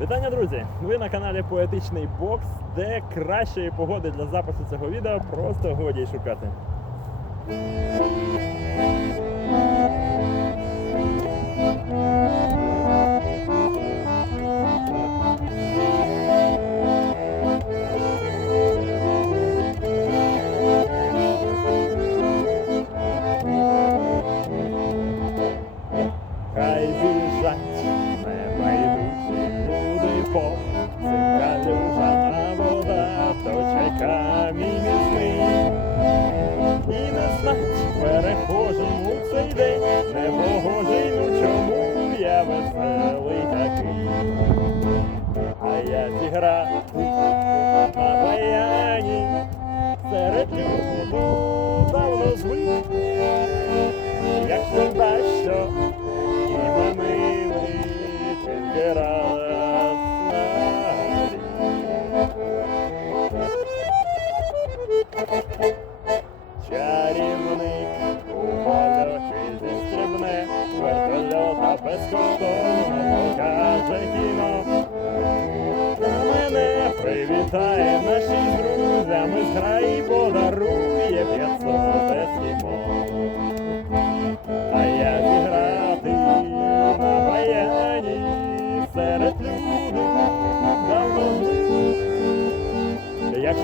Вітання, друзі! Ви на каналі Поетичний Бокс, де кращої погоди для запису цього відео просто годі шукати. По цим вода, то чайка мій міцний. І не знать перехожим у цей день, не погожий, ну чому я веселий такий. А я зіграти привітає наші друзям з граї подарує 500 ескімо. А я зіграти на баяні серед люду давно звик. Як